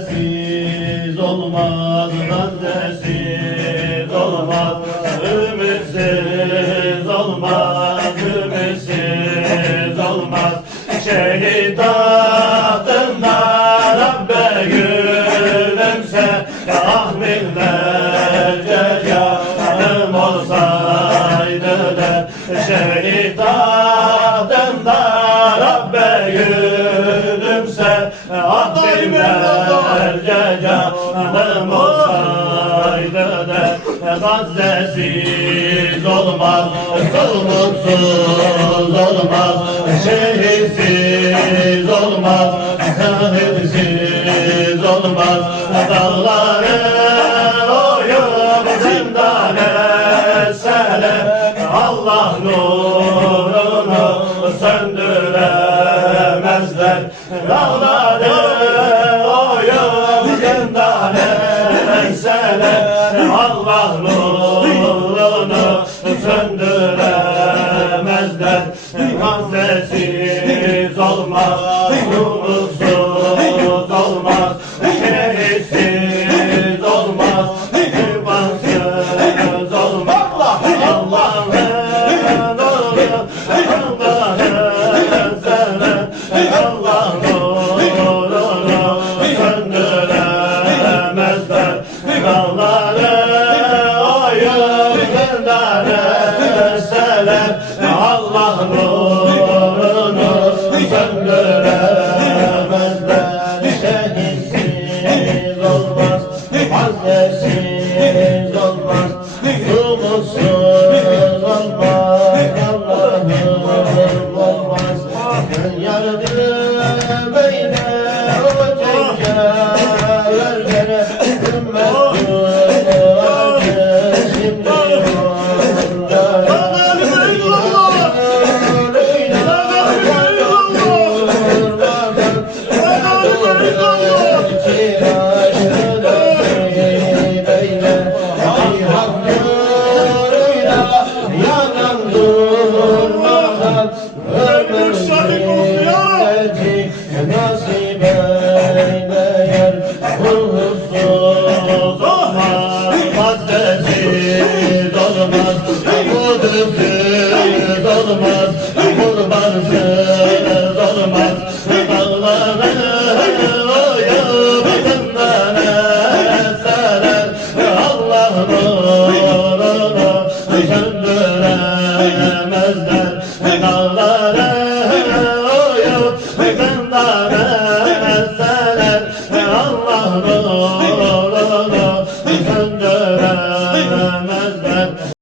Gazze'siz olmaz, Gazze'siz olmaz, ümitsiz olmaz, ümitsiz olmaz. Şehit tahtında Rabbe gülümse, ah binlerce canım olsaydı der. Şehit tahtında Rabbe gülümse, ah binlerce canım olsaydı der. Gazze'siz olmaz, umutsuz olmaz, şehitsiz olmaz, şehirsiz olmaz. Dağları oyup zindan etseler, Allah nurunu söndüremezler. Dağları oyup zindan etseler, Allah nurunu söndüremezler. Gazze'siz olmaz, umutsuz olmaz, şehitsiz olmaz, imansız olmaz. Allah'ın nuru, Allah'ın selam, Allah nurunu söndüremezler. Dağları oyup zindan etseler, Allah nurunu söndüremezler. Şehitsiz olmaz, Gazze'siz olmaz, umutsuz olmaz, Allah'ım olmaz. Yardım beyle o cengaverlere, ümmet duacı şimdi onlara. Nasip eyleyen huzursuz olmaz, Gazze'siz olmaz, umutsuz olmaz, kurbansız olmaz. Dağları oyup zindan etseler, Allah nurunu söndüremezler. Dağları oyup zindan etseler, Allah nurunu söndüremezler.